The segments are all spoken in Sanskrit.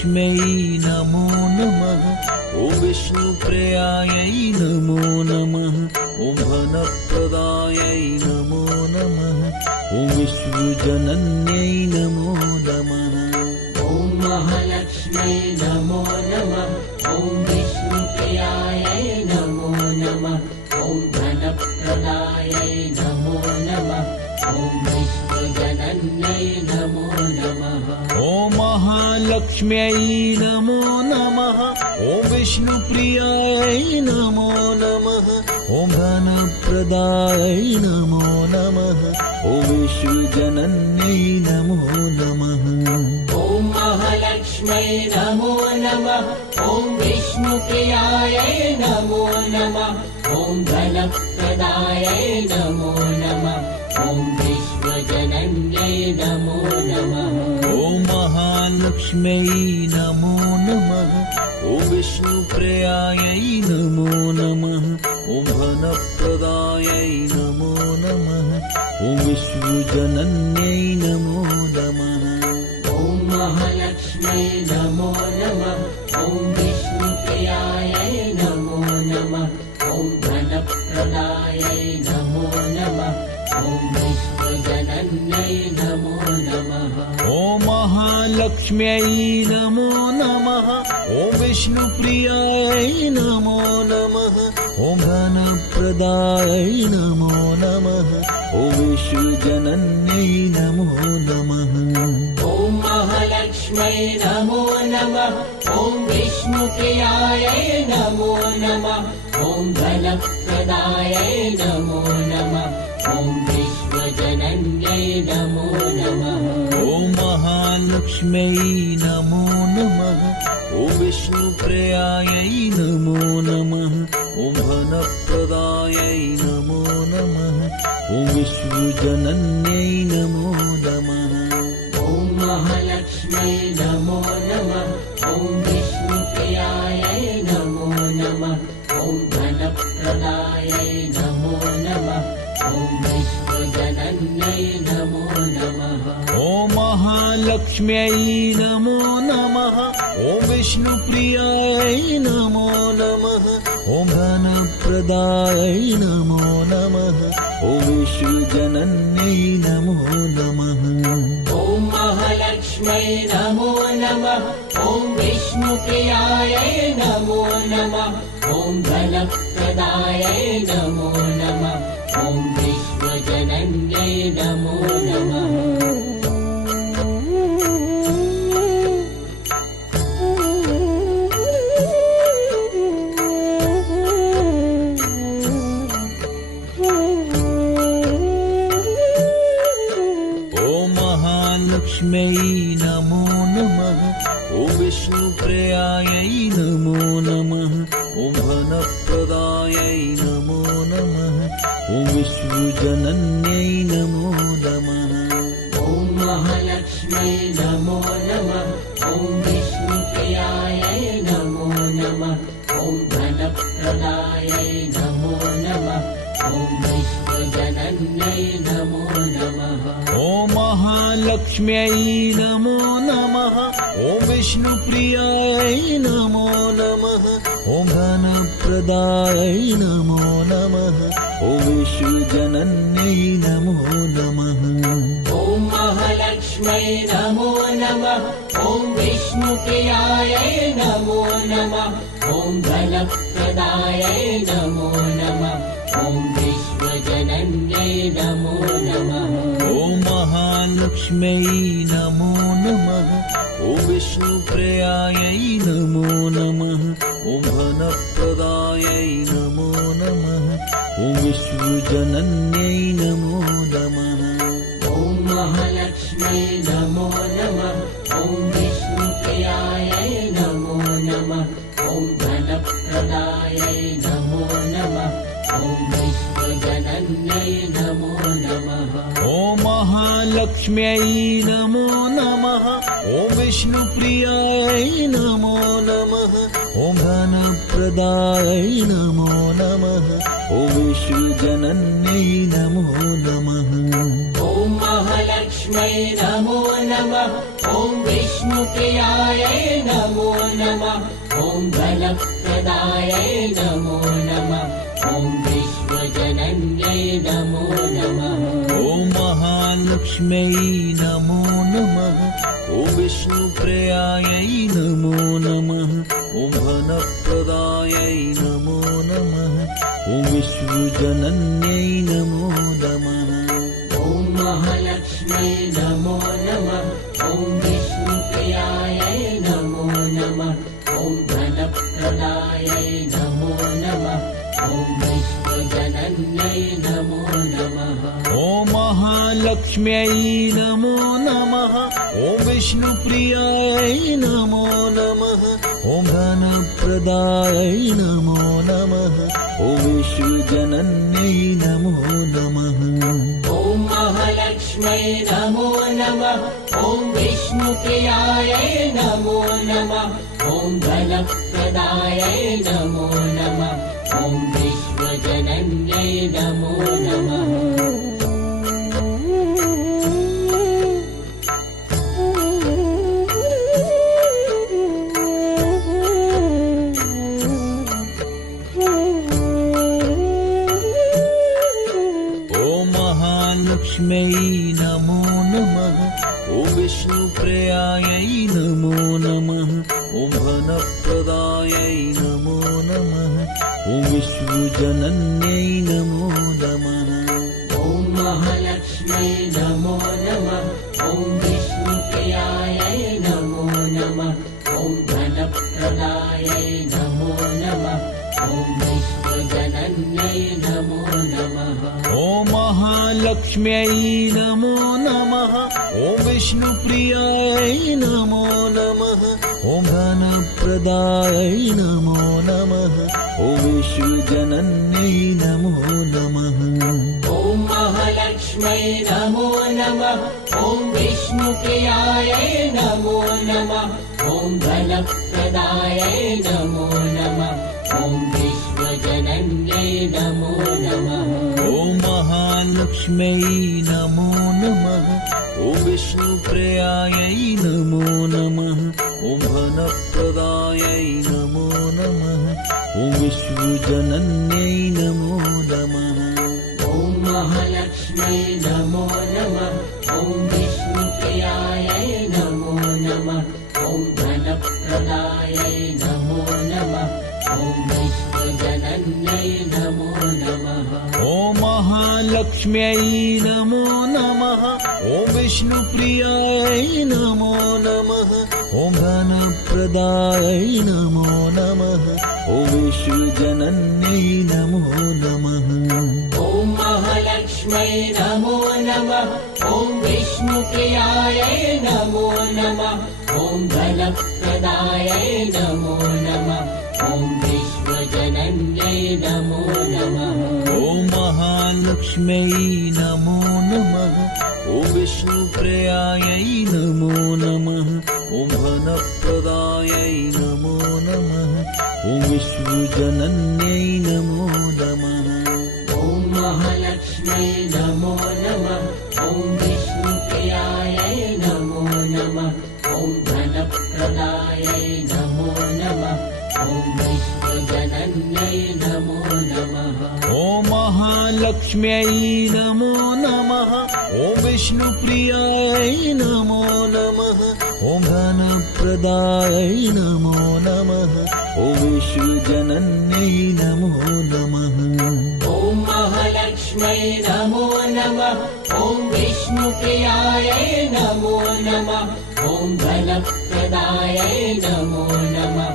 महालक्ष्म्यै नमो नमः। ॐ विष्णुप्रियायै नमो नमः। ॐ धनप्रदायै नमो नमः। ॐ विश्वजनन्यै नमो नमः। ॐ महालक्ष्म्यै नमो नमः। ॐ विष्णुप्रियायै नमो नमः। ॐ धनप्रदायै नमो नमः। ॐ विश्वजनन्यै नमो नमः। ॐ महालक्ष्म्यै नमो नमः। ॐ विष्णुप्रियायै नमो नमः। ॐ धनप्रदायै नमो नमः। ॐ विश्वजनन्यै नमो नमः। ॐ महालक्ष्म्यै नमो नमः। ॐ विष्णुप्रियायै नमो नमः। ॐ धनप्रदायै नमो नमः। ॐ विश्वजनन्यै नमो नमः। ॐ महालक्ष्म्यै नमो नमः। ॐ विष्णुप्रियायै नमो नमः। ॐ धनप्रदायै नमो नमः। ॐ विश्वजनन्यै नमो नमः। ॐ महालक्ष्म्यै नमो नमः। ॐ विष्णुप्रियायै नमो नमः। ॐ धनप्रदायै नमो नमः। ॐ विश्वजनन्यै नमो नमः। ॐ महालक्ष्म्यै नमो नमः। ॐ विष्णुप्रियायै नमो नमः। ॐ धनप्रदायै नमो नमः। ॐ विश्वजनन्यै नमो नमः। ॐ महालक्ष्म्यै नमो नमः। ॐ विष्णुप्रियायै नमो नमः। ॐ धनप्रदायै नमो नमः। ॐ विश्वजनन्यै नमो नमः। ॐ महालक्ष्म्यै नमो नमः। ॐ विष्णुप्रियायै नमो नमः। ॐ धनप्रदायै नमो नमः। ॐ विश्वजनन्यै नमो नमः। ॐ महालक्ष्म्यै नमो नमः। ॐ विष्णुप्रियायै नमो नमः। ॐ धनप्रदायै नमो नमः। ॐ विश्वजनन्यै नमो नमः। ॐ महालक्ष्म्यै नमो नमः। ॐ विष्णुप्रियायै नमो नमः। ॐ धनप्रदायै नमो नमः। ॐ विश्वजनन्यै नमो नमः। ॐ महालक्ष्म्यै नमो नमः। ॐ विष्णुप्रियायै नमो नमः। ॐ धनप्रदायै नमो नमः। ॐ विश्वजनन्यै नमो नमः। महालक्ष्म्यै नमो नमः। ॐ विष्णुप्रियायै नमो नमः। ॐ धनप्रदायै नमो नमः। ॐ विश्वजनन्यै नमो नमः। ॐ महालक्ष्म्यै नमो नमः। ॐ विष्णुप्रियायै नमो नमः। ॐ धनप्रदायै नमो नमः। ॐ विश्वजनन्यै नमो नमः। ॐ महालक्ष्म्यै नमो नमः। ॐ विष्णुप्रियायै नमो नमः। ॐ धनप्रदायै नमो नमः। ॐ विश्वजनन्यै नमो नमः। ॐ महालक्ष्म्यै नमो नमः। ॐ विष्णुप्रियायै नमो नमः। ॐ धनप्रदायै नमो नमः। ॐ विश्वजनन्यै नमो नमः। ॐ महालक्ष्म्यै नमो नमः। ॐ विष्णुप्रियायै नमो नमः। ॐ धनप्रदायै नमो नमः। ॐ विश्वजनन्यै नमो नमः। ॐ महालक्ष्म्यै नमो नमः। ॐ विष्णुप्रियायै नमो नमः। ॐ धनप्रदायै नमो नमः। ॐ विश्वजनन्यै नमो नमः। ॐ महालक्ष्म्यै नमो नमः। ॐ विष्णुप्रियायै नमो नमः। ॐ धनप्रदायै नमो नमः। ॐ विश्वजनन्यै नमो नमः। ॐ महालक्ष्म्यै महालक्ष्म्यै नमो नमः। ॐ विष्णुप्रियायै नमो नमः। ॐ धनप्रदायै नमो नमः। ॐ विश्वजनन्यै नमो नमः। ॐ महालक्ष्म्यै नमो नमः। ॐ विष्णुप्रियायै नमो नमः। ॐ धनप्रदायै नमो नमः। ॐ विश्वजनन्यै नमो नमः। ॐ महालक्ष्म्यै नमो नमः। ॐ विष्णुप्रियायै नमो नमः। ॐ धनप्रदायै नमो नमः। ॐ विश्वजनन्यै नमो नमः। ॐ महालक्ष्म्यै नमो नमः। ॐ विष्णुप्रियायै नमो नमः। ॐ धनप्रदायै नमो नमः। ॐ विश्वजनन्यै नमो नमः। ॐ महालक्ष्म्यै नमो नमः। ॐ विष्णुप्रियायै नमो नमः। ॐ धनप्रदायै नमो नमः। ॐ विश्वजनन्यै नमो नमः। लक्ष्म्यै नमो नमः। ॐ विष्णुप्रियायै नमो नमः। ॐ धनप्रदायै नमो नमः। ॐ विश्वजनन्यै नमो नमः। ॐ महालक्ष्म्यै नमो नमः। ॐ विष्णुप्रियायै नमो नमः। ॐ धनप्रदायै नमो नमः। ॐ विश्वजनन्यै नमो नमः। ॐ महालक्ष्म्यै नमो नमः। ॐ विष्णुप्रियायै नमो नमः। ॐ धनप्रदायै नमो नमः। ॐ विश्वजनन्यै नमो नमः। ॐ महालक्ष्म्यै नमो नमः। ॐ विष्णुप्रियायै नमो नमः। ॐ धनप्रदायै नमो नमः। ॐ विश्वजनन्यै नमो नमः। ॐ महालक्ष्म्यै नमो नमः। ॐ विष्णुप्रियायै नमो नमः। ॐ धनप्रदायै नमो नमः। ॐ विश्वजनन्यै नमो नमः। ॐ महालक्ष्म्यै नमो नमः। ॐ विष्णुप्रियायै नमो नमः। ॐ धनप्रदायै नमो नमः। ॐ विश्वजनन्यै नमो नमः। ॐ महालक्ष्म्यै नमो नमः। ॐ विष्णुप्रियायै नमो नमः। ॐ धनप्रदायै नमो नमः। ॐ विश्वजनन्यै नमो नमः। ॐ महालक्ष्म्यै नमो नमः। ॐ विष्णुप्रियायै नमो नमः। ॐ धनप्रदायै नमो नमः। ॐ विश्वजनन्यै नमो नमः। ॐ महालक्ष्म्यै नमो नमः। ॐ विष्णुप्रियायै नमो नमः। ॐ धनप्रदायै नमो नमः। ॐ विश्वजनन्यै नमो नमः। ॐ महालक्ष्म्यै नमो नमः। ॐ विष्णुप्रियायै नमो नमः। ॐ धनप्रदायै नमो नमः। ॐ विश्वजनन्यै नमो नमः। ॐ महालक्ष्म्यै नमो नमः। ॐ विष्णुप्रियायै नमो नमः। ॐ धनप्रदायै नमो नमः। ॐ विश्वजनन्यै नमो नमः। ॐ महालक्ष्म्यै नमो नमः। ॐ विष्णुप्रियायै नमो नमः। ॐ धनप्रदायै नमो नमः।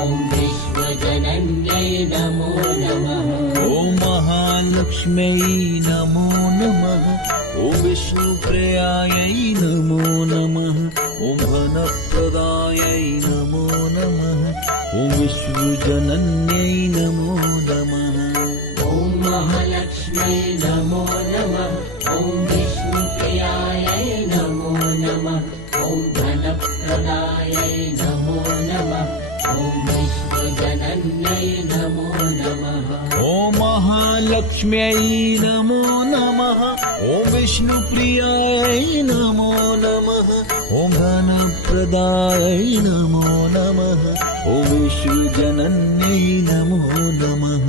ॐ विश्वजनन्यै नमो नमः। ॐ महालक्ष्म्यै नमो नमः। ॐ विष्णुप्रियायै नमो नमः। ॐ धनप्रदायै नमो नमः। ॐ विश्वजनन्यै नमो नमः। ॐ महालक्ष्म्यै नमो नमः। ॐ विष्णुप्रियायै नमो नमः। ॐ धनप्रदायै नमो नमः। ॐ विश्वजनन्यै नमो नमः। ॐ महालक्ष्म्यै नमो नमः ॐ विष्णुप्रियायै नमो नमः ॐ धनप्रदायै नमो नमः ॐ विश्वजनन्यै नमो नमः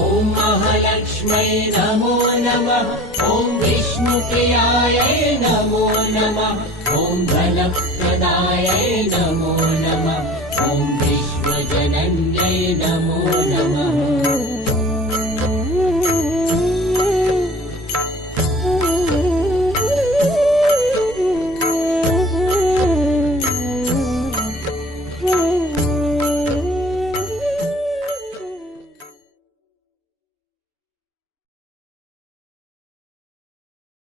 ॐ महालक्ष्म्यै नमो नमः ॐ विष्णुप्रियायै नमो नमः ॐ धनप्रदायै नमो नमः ॐ विश्वजनन्यै नमो नमः